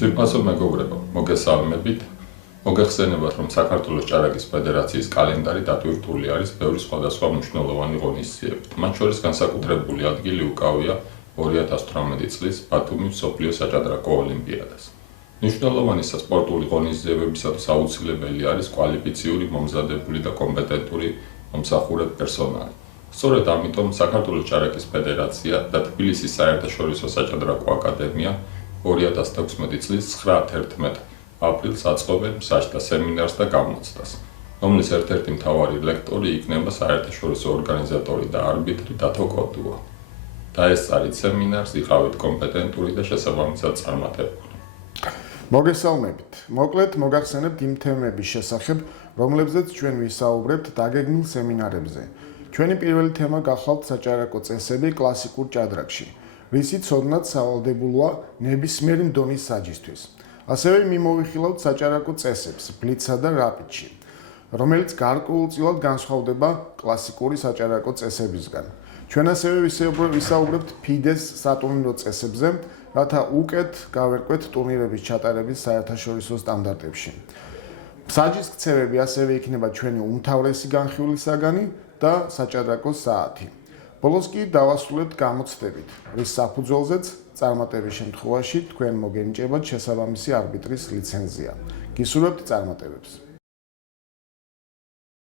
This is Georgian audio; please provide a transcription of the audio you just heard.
ძვირფასო მეგობრებო, მოგესალმებით. მოგეხსენებათ, რომ საქართველოს ჭარაკის ფედერაციის კალენდარი დატვირთული არის ბევრი სხვადასხვა მნიშვნელოვანი ღონისძიებით. მათ შორის განსაკუთრებული ადგილი უკავია 2018 წლის ბათუმის მსოფლიო საჭადრაკო ოლიმპიადას. მნიშვნელოვანი სპორტული ღონისძიებებისათვის აუცილებელი არის კვალიფიციური, მომზადებული და კომპეტენტური მომსახურე პერსონალი. სწორედ ამიტომ საქართველოს ჭარაკის ფედერაცია და თბილისის საერთაშორისო საჭადრაკო აკადემია 2016 წლის 9-11 აპრილს აწყობენ მსაჯდა სემინარს და გამოცდას, რომლის ერთ-ერთი მთავარი ლექტორი იქნება საერთაშორისო ორგანიზატორი და არბიტრი დათო კოდუა. დაესწარით სემინარს, იყავით კომპეტენტური და შესაბამისად წარმატებული. მოგესალმებით. მოკლედ მოგახსენებთ იმ თემების შესახებ, რომლებზეც ჩვენ ვისაუბრებთ დაგეგმილ სემინარებზე. ჩვენი პირველი თემა გახლავთ საჭარაკო წესები კლასიკურ ჭადრაკში, რისი ცოდნაც სავალდებულოა ნებისმიერი მდონის საჯისთვის. ასევე მიმოვიხილავთ საჭარაკო წესებს ბლიცსა და რაპიდში, რომელიც გარკვეულწილად განსხვავდება კლასიკური საჭარაკო წესებისგან. ჩვენ ასევე ვისაუბრებთ FIDE-ს სატურნირო წესებზე, რათა უკეთ გავერკვეთ ტურნირების ჩატარების საერთაშორისო სტანდარტებში. მსაჯის ქცევები ასევე იქნება ჩვენი უმთავრესი განხილვის საგანი და საჭადრაკო საათი. ბოლოს კი დავასრულებთ გამოცდებით, რის საფუძველზეც წარმატების შემთხვევაში თქვენ მოგენიჭებათ შესაბამისი არბიტრის ლიცენზია. გისურვებთ წარმატებებს.